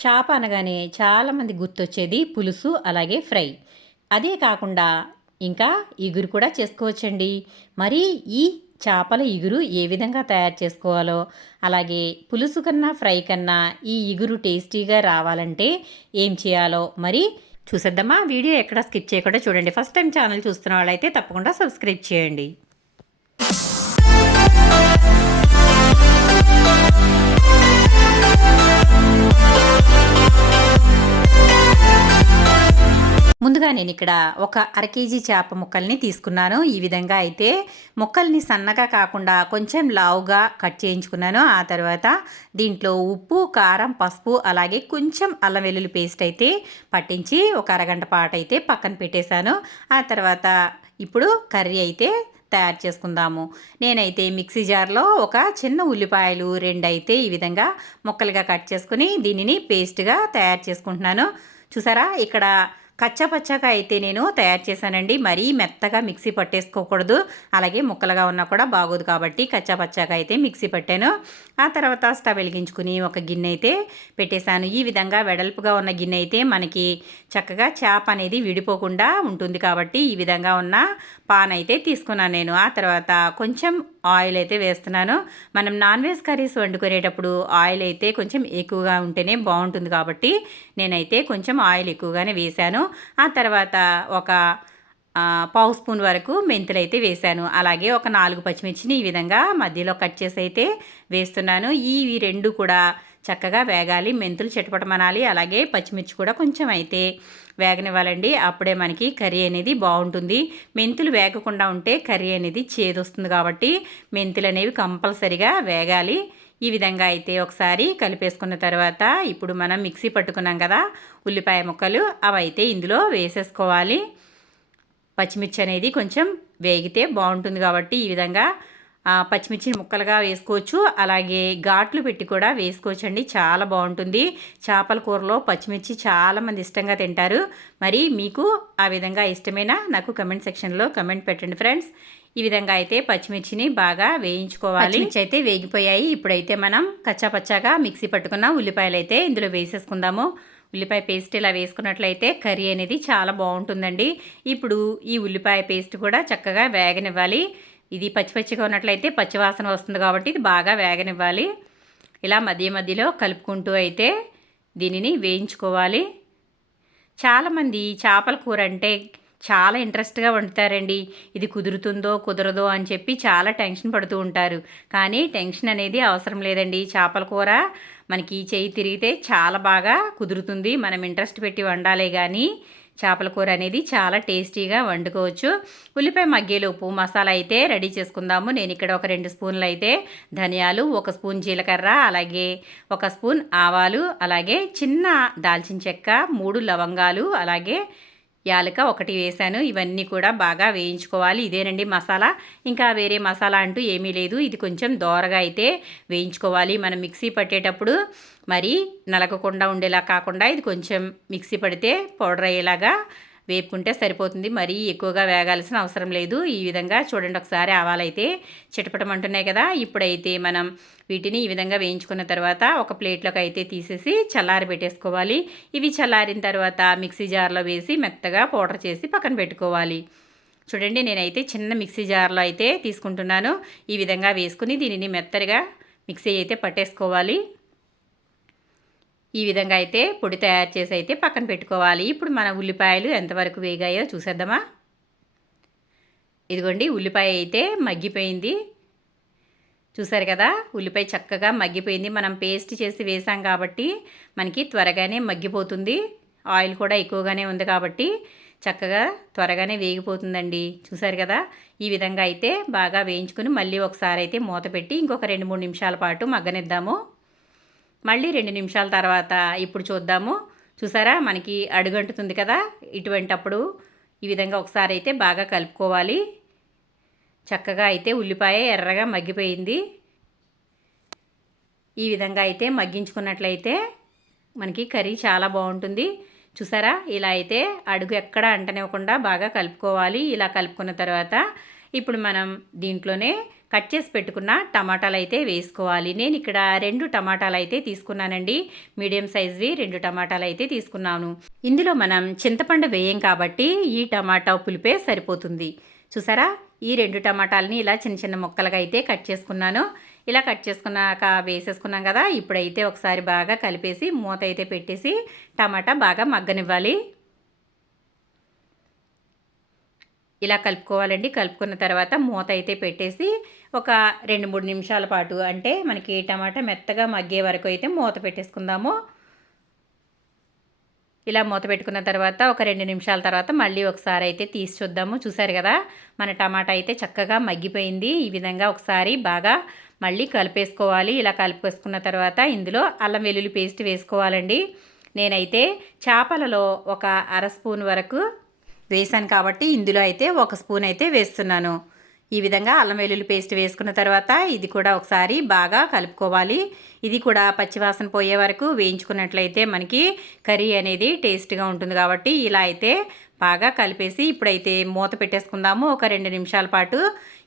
చేప అనగానే చాలామంది గుర్తొచ్చేది పులుసు అలాగే ఫ్రై. అదే కాకుండా ఇంకా ఇగురు కూడా చేసుకోవచ్చండి. మరి ఈ చేపల ఇగురు ఏ విధంగా తయారు చేసుకోవాలో, అలాగే పులుసు కన్నా ఫ్రై కన్నా ఈ ఇగురు టేస్టీగా రావాలంటే ఏం చేయాలో మరి చూసేద్దామా? వీడియో ఎక్కడ స్కిప్ చేయకుండా చూడండి. ఫస్ట్ టైం ఛానల్ చూస్తున్న వాళ్ళైతే తప్పకుండా సబ్స్క్రైబ్ చేయండి. ముందుగా నేను ఇక్కడ ఒక అర కేజీ చేప ముక్కల్ని తీసుకున్నాను. ఈ విధంగా అయితే ముక్కల్ని సన్నగా కాకుండా కొంచెం లావుగా కట్ చేయించుకున్నాను. ఆ తర్వాత దీంట్లో ఉప్పు, కారం, పసుపు అలాగే కొంచెం అల్లం వెల్లుల్లి పేస్ట్ అయితే పట్టించి ఒక అరగంట పాటు అయితే పక్కన పెట్టేశాను. ఆ తర్వాత ఇప్పుడు కర్రీ అయితే తయారు చేసుకుందాము. నేనైతే మిక్సీ జార్లో ఒక చిన్న ఉల్లిపాయలు 2 అయితే ఈ విధంగా ముక్కలుగా కట్ చేసుకుని దీనిని పేస్ట్గా తయారు చేసుకుంటున్నాను. చూసారా, ఇక్కడ కచ్చా పచ్చాగా అయితే నేను తయారు చేశానండి. మరీ మెత్తగా మిక్సీ పట్టేసుకోకూడదు, అలాగే ముక్కలుగా ఉన్నా కూడా బాగోదు కాబట్టి కచ్చా పచ్చాగా అయితే మిక్సీ పట్టాను. ఆ తర్వాత స్టవ్ వెలిగించుకుని ఒక గిన్నె అయితే పెట్టేశాను. ఈ విధంగా వెడల్పుగా ఉన్న గిన్నె అయితే మనకి చక్కగా చేప అనేది విడిపోకుండా ఉంటుంది కాబట్టి ఈ విధంగా ఉన్న పాన్ అయితే తీసుకున్నాను నేను. ఆ తర్వాత కొంచెం ఆయిల్ అయితే వేస్తున్నాను. మనం నాన్ వెజ్ కర్రీస్ వండుకునేటప్పుడు ఆయిల్ అయితే కొంచెం ఎక్కువగా ఉంటేనే బాగుంటుంది కాబట్టి నేనైతే కొంచెం ఆయిల్ ఎక్కువగానే వేశాను. ఆ తర్వాత ఒక పావు స్పూన్ వరకు మెంతులు అయితే వేశాను. అలాగే ఒక 4 పచ్చిమిర్చిని ఈ విధంగా మధ్యలో కట్ చేసి అయితే వేస్తున్నాను. ఇవి 2 కూడా చక్కగా వేగాలి. మెంతులు చిటపటమనాలి, అలాగే పచ్చిమిర్చి కూడా కొంచెం అయితే వేగనివ్వాలండి. అప్పుడే మనకి కర్రీ అనేది బాగుంటుంది. మెంతులు వేగకుండా ఉంటే కర్రీ అనేది చేదొస్తుంది కాబట్టి మెంతులు అనేవి కంపల్సరిగా వేగాలి. ఈ విధంగా అయితే ఒకసారి కలిపేసుకున్న తర్వాత ఇప్పుడు మనం మిక్సీ పట్టుకున్నాం కదా ఉల్లిపాయ ముక్కలు, అవి అయితే ఇందులో వేసేసుకోవాలి. పచ్చిమిర్చి అనేది కొంచెం వేగితే బాగుంటుంది కాబట్టి ఈ విధంగా పచ్చిమిర్చిని ముక్కలుగా వేసుకోవచ్చు, అలాగే ఘాట్లు పెట్టి కూడా వేసుకోవచ్చండి. చాలా బాగుంటుంది. చేపల కూరలో పచ్చిమిర్చి చాలామంది ఇష్టంగా తింటారు. మరి మీకు ఆ విధంగా ఇష్టమేనా? నాకు కమెంట్ సెక్షన్లో కమెంట్ పెట్టండి ఫ్రెండ్స్. ఈ విధంగా అయితే పచ్చిమిర్చిని బాగా వేయించుకోవాలి. పచ్చిమిర్చి అయితే వేగిపోయాయి. ఇప్పుడైతే మనం కచ్చాపచ్చాగా మిక్సీ పట్టుకున్న ఉల్లిపాయలు అయితే ఇందులో వేసేసుకుందాము. ఉల్లిపాయ పేస్ట్ ఇలా వేసుకున్నట్లయితే కర్రీ అనేది చాలా బాగుంటుందండి. ఇప్పుడు ఈ ఉల్లిపాయ పేస్ట్ కూడా చక్కగా వేగనివ్వాలి. ఇది పచ్చిగా ఉన్నట్లయితే పచ్చివాసన వస్తుంది కాబట్టి ఇది బాగా వేగనివ్వాలి. ఇలా మధ్య మధ్యలో కలుపుకుంటూ అయితే దీనిని వేయించుకోవాలి. చాలామంది చేపల కూర అంటే చాలా ఇంట్రెస్ట్గా వండుతారండి. ఇది కుదురుతుందో కుదరదో అని చెప్పి చాలా టెన్షన్ పడుతూ ఉంటారు. కానీ టెన్షన్ అనేది అవసరం లేదండి. చేపల కూర మనకి చేయి తిరిగితే చాలా బాగా కుదురుతుంది. మనం ఇంట్రెస్ట్ పెట్టి వండాలే కానీ చేపల కూర అనేది చాలా టేస్టీగా వండుకోవచ్చు. ఉల్లిపాయ మగ్గేలోపు మసాలా అయితే రెడీ చేసుకుందాము. నేను ఇక్కడ ఒక 2 స్పూన్లు అయితే ధనియాలు, 1 స్పూన్ జీలకర్ర, అలాగే 1 స్పూన్ ఆవాలు, అలాగే చిన్న దాల్చిన చెక్క, 3 లవంగాలు, అలాగే యాలక 1 వేశాను. ఇవన్నీ కూడా బాగా వేయించుకోవాలి. ఇదేనండి మసాలా, ఇంకా వేరే మసాలా అంటూ ఏమీ లేదు. ఇది కొంచెం దోరగా అయితే వేయించుకోవాలి. మనం మిక్సీ పట్టేటప్పుడు మరి నలగకుండా ఉండేలా కాకుండా ఇది కొంచెం మిక్సీ పడితే పౌడర్ అయ్యేలాగా వేపుకుంటే సరిపోతుంది. మరీ ఎక్కువగా వేగాల్సిన అవసరం లేదు. ఈ విధంగా చూడండి ఒకసారి ఆవాలైతే చిటపటమంటున్నాయి కదా. ఇప్పుడైతే మనం వీటిని ఈ విధంగా వేయించుకున్న తర్వాత ఒక ప్లేట్లోకి అయితే తీసేసి చల్లారి పెట్టేసుకోవాలి. ఇవి చల్లారిన తర్వాత మిక్సీ జార్లో వేసి మెత్తగా పౌడర్ చేసి పక్కన పెట్టుకోవాలి. చూడండి నేనైతే చిన్న మిక్సీ జార్లో అయితే తీసుకుంటున్నాను. ఈ విధంగా వేసుకుని దీనిని మెత్తగా మిక్సీ అయితే పట్టేసుకోవాలి. ఈ విధంగా అయితే పొడి తయారు చేసి అయితే పక్కన పెట్టుకోవాలి. ఇప్పుడు మన ఉల్లిపాయలు ఎంతవరకు వేగాయో చూసేద్దామా. ఇదిగోండి ఉల్లిపాయ అయితే మగ్గిపోయింది. చూసారు కదా, ఉల్లిపాయ చక్కగా మగ్గిపోయింది. మనం పేస్ట్ చేసి వేసాం కాబట్టి మనకి త్వరగానే మగ్గిపోతుంది. ఆయిల్ కూడా ఎక్కువగానే ఉంది కాబట్టి చక్కగా త్వరగానే వేగిపోతుందండి. చూసారు కదా, ఈ విధంగా అయితే బాగా వేయించుకుని మళ్ళీ ఒకసారి అయితే మూత పెట్టి ఇంకొక 2-3 నిమిషాల పాటు మగ్గనిద్దాము. మళ్ళీ 2 నిమిషాల తర్వాత ఇప్పుడు చూద్దాము. చూసారా, మనకి అడుగంటుతుంది కదా. ఇటువంటప్పుడు ఈ విధంగా ఒకసారి అయితే బాగా కలుపుకోవాలి. చక్కగా అయితే ఉల్లిపాయ ఎర్రగా మగ్గిపోయింది. ఈ విధంగా అయితే మగ్గించుకున్నట్లయితే మనకి కర్రీ చాలా బాగుంటుంది. చూసారా, ఇలా అయితే అడుగు ఎక్కడ అంటనివ్వకుండా బాగా కలుపుకోవాలి. ఇలా కలుపుకున్న తర్వాత ఇప్పుడు మనం దీంట్లోనే కట్ చేసి పెట్టుకున్న టమాటాలు అయితే వేసుకోవాలి. నేను ఇక్కడ 2 టమాటాలు అయితే తీసుకున్నానండి. మీడియం సైజ్వి 2 టమాటాలు అయితే తీసుకున్నాను. ఇందులో మనం చింతపండు వేయం కాబట్టి ఈ టమాటా పులిపే సరిపోతుంది. చూసారా, ఈ 2 టమాటాలని ఇలా చిన్న చిన్న ముక్కలుగా అయితే కట్ చేసుకున్నాను. ఇలా కట్ చేసుకున్నాక వేసేసుకున్నాం కదా. ఇప్పుడైతే ఒకసారి బాగా కలిపేసి మూత అయితే పెట్టేసి టమాటా బాగా మగ్గనివ్వాలి. ఇలా కలుపుకోవాలండి. కలుపుకున్న తర్వాత మూత అయితే పెట్టేసి ఒక 2-3 నిమిషాల పాటు, అంటే మనకి టమాటా మెత్తగా మగ్గే వరకు అయితే మూత పెట్టేసుకుందాము. ఇలా మూత పెట్టుకున్న తర్వాత ఒక 2 నిమిషాల తర్వాత మళ్ళీ ఒకసారి అయితే తీసి చూద్దాము. చూసారు కదా, మన టమాటా అయితే చక్కగా మగ్గిపోయింది. ఈ విధంగా ఒకసారి బాగా మళ్ళీ కలిపేసుకోవాలి. ఇలా కలిపేసుకున్న తర్వాత ఇందులో అల్లం వెల్లుల్లి పేస్ట్ వేసుకోవాలండి. నేనైతే చేపలలో ఒక 1/2 స్పూన్ వరకు వేసాను కాబట్టి ఇందులో అయితే 1 స్పూన్ అయితే వేస్తున్నాను. ఈ విధంగా అల్లం వెల్లుల్లి పేస్ట్ వేసుకున్న తర్వాత ఇది కూడా ఒకసారి బాగా కలుపుకోవాలి. ఇది కూడా పచ్చివాసన పోయే వరకు వేయించుకున్నట్లయితే మనకి కర్రీ అనేది టేస్ట్గా ఉంటుంది కాబట్టి ఇలా అయితే బాగా కలిపేసి ఇప్పుడైతే మూత పెట్టేసుకుందాము. ఒక 2 నిమిషాల పాటు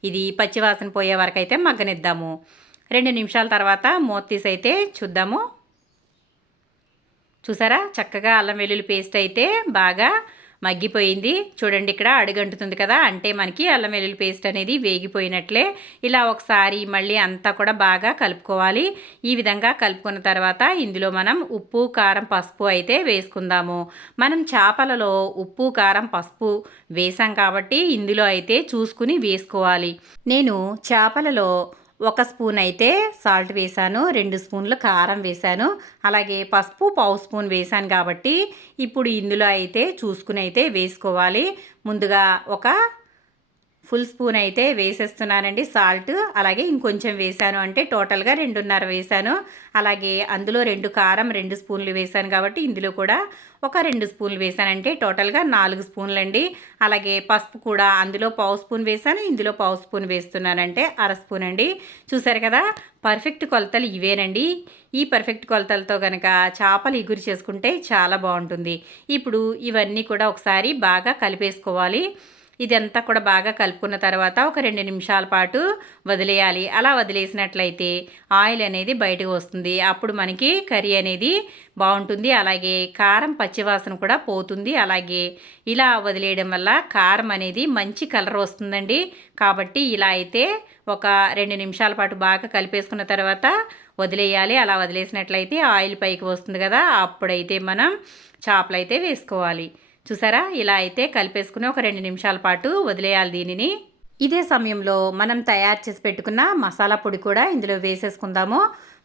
ఇది పచ్చివాసన పోయే వరకు అయితే మగ్గనిద్దాము. 2 నిమిషాల తర్వాత మూత తీసి అయితే చూద్దాము. చూసారా, చక్కగా అల్లం వెల్లుల్లి పేస్ట్ అయితే బాగా మగ్గిపోయింది. చూడండి, ఇక్కడ అడుగంటుతుంది కదా, అంటే మనకి అల్లం వెల్లుల్లి పేస్ట్ అనేది వేగిపోయినట్లే. ఇలా ఒకసారి మళ్ళీ అంతా కూడా బాగా కలుపుకోవాలి. ఈ విధంగా కలుపుకున్న తర్వాత ఇందులో మనం ఉప్పు, కారం, పసుపు అయితే వేసుకుందాము. మనం చేపలలో ఉప్పు, కారం, పసుపు వేసాం కాబట్టి ఇందులో అయితే చూసుకుని వేసుకోవాలి. నేను చేపలలో 1 స్పూన్ అయితే సాల్ట్ వేసాను, 2 స్పూన్లు కారం వేసాను, అలాగే పసుపు 1/2 స్పూన్ వేసాను కాబట్టి ఇప్పుడు ఇందులో అయితే చూసుకుని అయితే వేసుకోవాలి. ముందుగా ఒక ఫుల్ స్పూన్ అయితే వేసేస్తున్నానండి సాల్ట్. అలాగే ఇంకొంచెం వేసాను, అంటే టోటల్గా 2.5 వేసాను. అలాగే అందులో 2 కారం 2 స్పూన్లు వేసాను కాబట్టి ఇందులో కూడా ఒక 2 స్పూన్లు వేసానంటే టోటల్గా 4 స్పూన్లు అండి. అలాగే పసుపు కూడా అందులో 1/2 స్పూన్ వేసాను, ఇందులో 1/2 స్పూన్ వేస్తున్నానంటే 1/2 స్పూన్ అండి. చూసారు కదా, పర్ఫెక్ట్ కొలతలు ఇవేనండి. ఈ పర్ఫెక్ట్ కొలతలతో కనుక చేపలు ఇగురు చేసుకుంటే చాలా బాగుంటుంది. ఇప్పుడు ఇవన్నీ కూడా ఒకసారి బాగా కలిపేసుకోవాలి. ఇదంతా కూడా బాగా కలుపుకున్న తర్వాత ఒక 2 నిమిషాల పాటు వదిలేయాలి. అలా వదిలేసినట్లయితే ఆయిల్ అనేది బయటకు వస్తుంది. అప్పుడు మనకి కర్రీ అనేది బాగుంటుంది. అలాగే కారం పచ్చివాసన కూడా పోతుంది. అలాగే ఇలా వదిలేయడం వల్ల కారం అనేది మంచి కలర్ వస్తుందండి. కాబట్టి ఇలా అయితే ఒక 2 నిమిషాల పాటు బాగా కలిపేసుకున్న తర్వాత వదిలేయాలి. అలా వదిలేసినట్లయితే ఆయిల్ పైకి వస్తుంది కదా, అప్పుడైతే మనం చేపలు అయితే వేసుకోవాలి. చూసారా, ఇలా అయితే కలిపేసుకుని ఒక 2 నిమిషాల పాటు వదిలేయాలి దీనిని. ఇదే సమయంలో మనం తయారు చేసి పెట్టుకున్న మసాలా పొడి కూడా ఇందులో వేసేసుకుందాము.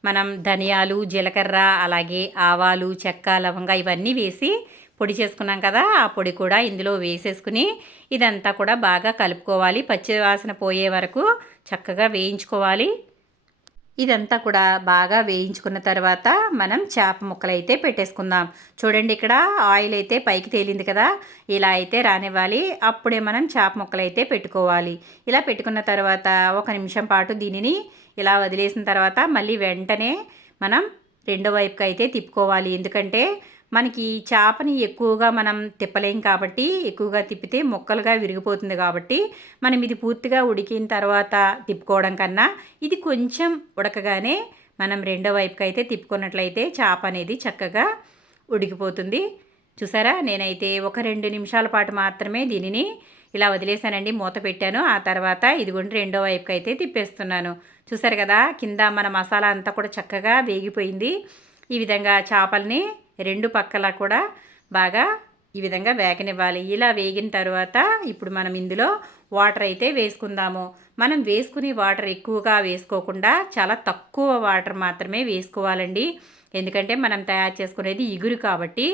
మనం ధనియాలు, జీలకర్ర, అలాగే ఆవాలు, చెక్క, లవంగా ఇవన్నీ వేసి పొడి చేసుకున్నాం కదా, ఆ పొడి కూడా ఇందులో వేసేసుకుని ఇదంతా కూడా బాగా కలుపుకోవాలి. పచ్చి వాసన పోయే వరకు చక్కగా వేయించుకోవాలి. ఇదంతా కూడా బాగా వేయించుకున్న తర్వాత మనం చేప ముక్కలు అయితే పెట్టేసుకుందాం. చూడండి, ఇక్కడ ఆయిల్ అయితే పైకి తేలింది కదా, ఇలా అయితే రానివ్వాలి. అప్పుడే మనం చేప ముక్కలు అయితే పెట్టుకోవాలి. ఇలా పెట్టుకున్న తర్వాత 1 నిమిషం పాటు దీనిని ఇలా వదిలేసిన తర్వాత మళ్ళీ వెంటనే మనం రెండో వైపుకి అయితే తిప్పుకోవాలి. ఎందుకంటే మనకి చేపని ఎక్కువగా మనం తిప్పలేం కాబట్టి, ఎక్కువగా తిప్పితే ముక్కలుగా విరిగిపోతుంది కాబట్టి మనం ఇది పూర్తిగా ఉడికిన తర్వాత తిప్పుకోవడం కన్నా ఇది కొంచెం ఉడకగానే మనం రెండో వైపుకి అయితే తిప్పుకున్నట్లయితే చేప అనేది చక్కగా ఉడికిపోతుంది. చూసారా, నేనైతే ఒక 2 నిమిషాల పాటు మాత్రమే దీనిని ఇలా వదిలేసానండి, మూత పెట్టాను. ఆ తర్వాత ఇదిగోండి రెండో వైపుకి అయితే తిప్పేస్తున్నాను. చూసారు కదా, కింద మన మసాలా అంతా కూడా చక్కగా వేగిపోయింది. ఈ విధంగా చేపల్ని 2 పక్కల కూడా బాగా ఈ విధంగా వేగనివ్వాలి. ఇలా వేగిన తర్వాత ఇప్పుడు మనం ఇందులో వాటర్ అయితే వేసుకుందాము. మనం వేసుకుని వాటర్ ఎక్కువగా వేసుకోకుండా చాలా తక్కువ వాటర్ మాత్రమే వేసుకోవాలండి. ఎందుకంటే మనం తయారు చేసుకునేది ఇగురు కాబట్టి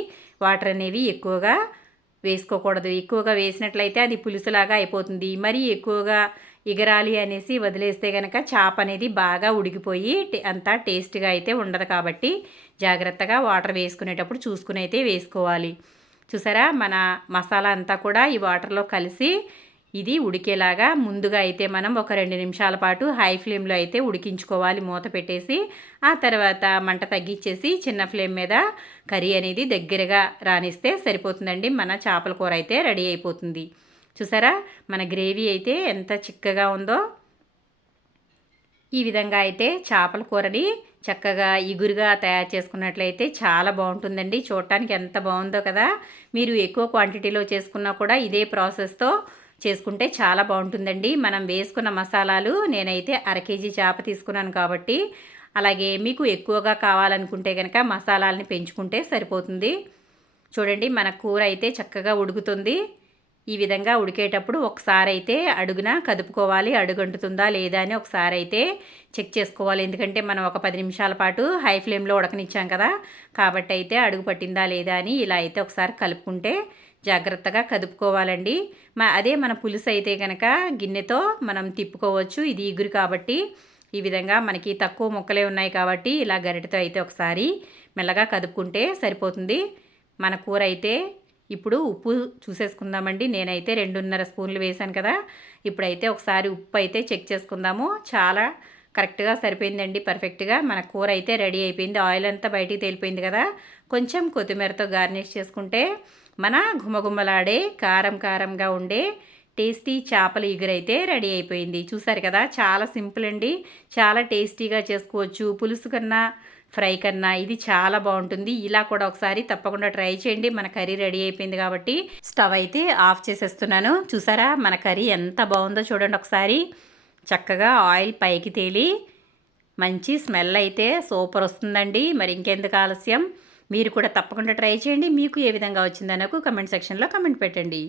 వాటర్ అనేవి ఎక్కువగా వేసుకోకూడదు. ఎక్కువగా వేసినట్లయితే అది పులుసులాగా అయిపోతుంది. మరీ ఎక్కువగా ఎగరాలి అనేసి వదిలేస్తే కనుక చేప అనేది బాగా ఉడికిపోయి అంతా టేస్ట్గా అయితే ఉండదు. కాబట్టి జాగ్రత్తగా వాటర్ వేసుకునేటప్పుడు చూసుకుని అయితే వేసుకోవాలి. చూసారా, మన మసాలా అంతా కూడా ఈ వాటర్లో కలిసి ఇది ఉడికేలాగా ముందుగా అయితే మనం ఒక 2 నిమిషాల పాటు హై ఫ్లేమ్లో అయితే ఉడికించుకోవాలి మూత పెట్టేసి. ఆ తర్వాత మంట తగ్గించేసి చిన్న ఫ్లేమ్ మీద కర్రీ అనేది దగ్గరగా రానిస్తే సరిపోతుందండి. మన చేపల కూర అయితే రెడీ అయిపోతుంది. చూసారా, మన గ్రేవీ అయితే ఎంత చిక్కగా ఉందో. ఈ విధంగా అయితే చేపల కూరని చక్కగా ఇగురుగా తయారు చేసుకున్నట్లయితే చాలా బాగుంటుందండి. చూడటానికి ఎంత బాగుందో కదా. మీరు ఎక్కువ క్వాంటిటీలో చేసుకున్నా కూడా ఇదే ప్రాసెస్తో చేసుకుంటే చాలా బాగుంటుందండి. మనం వేసుకున్న మసాలాలు నేనైతే కేజీ చేప తీసుకున్నాను కాబట్టి, అలాగే మీకు ఎక్కువగా కావాలనుకుంటే కనుక మసాలాలని పెంచుకుంటే సరిపోతుంది. చూడండి మన కూర అయితే చక్కగా ఉడుకుతుంది. ఈ విధంగా ఉడికేటప్పుడు ఒకసారి అయితే అడుగున కదుపుకోవాలి. అడుగంటుతుందా లేదా అని ఒకసారి అయితే చెక్ చేసుకోవాలి. ఎందుకంటే మనం ఒక 10 నిమిషాల పాటు హై ఫ్లేమ్లో ఉడకనిచ్చాం కదా. కాబట్టి అయితే అడుగు పట్టిందా లేదా అని ఇలా అయితే ఒకసారి కలుపుకుంటే జాగ్రత్తగా కదుపుకోవాలండి. అదే మన పులుసు అయితే కనుక గిన్నెతో మనం తిప్పుకోవచ్చు. ఇది ఇగురు కాబట్టి ఈ విధంగా మనకి తక్కువ ముక్కలే ఉన్నాయి కాబట్టి ఇలా గరిటెతో అయితే ఒకసారి మెల్లగా కదుపుకుంటే సరిపోతుంది. మన కూర అయితే ఇప్పుడు ఉప్పు చూసేసుకుందామండి. నేనైతే 2.5 స్పూన్లు వేసాను కదా. ఇప్పుడైతే ఒకసారి ఉప్పు అయితే చెక్ చేసుకుందాము. చాలా కరెక్ట్గా సరిపోయిందండి, పర్ఫెక్ట్గా. మన కూర అయితే రెడీ అయిపోయింది. ఆయిల్ అంతా బయటికి తేలిపోయింది కదా. కొంచెం కొత్తిమీరతో గార్నిష్ చేసుకుంటే మన గుమగుమలాడే కారం కారంగా ఉండే టేస్టీ చేపల ఇగురైతే రెడీ అయిపోయింది. చూసారు కదా, చాలా సింపుల్ అండి. చాలా టేస్టీగా చేసుకోవచ్చు. పులుసు కన్నా ఫ్రై కన్నా ఇది చాలా బాగుంటుంది. ఇలా కూడా ఒకసారి తప్పకుండా ట్రై చేయండి. మన కర్రీ రెడీ అయిపోయింది కాబట్టి స్టవ్ అయితే ఆఫ్ చేసేస్తున్నాను. చూసారా మన కర్రీ ఎంత బాగుందో చూడండి ఒకసారి. చక్కగా ఆయిల్ పైకి తేలి మంచి స్మెల్ అయితే సూపర్ వస్తుందండి. మరి ఇంకెందుకు ఆలస్యం, మీరు కూడా తప్పకుండా ట్రై చేయండి. మీకు ఏ విధంగా వచ్చిందో నాకు కమెంట్ సెక్షన్లో కమెంట్ పెట్టండి.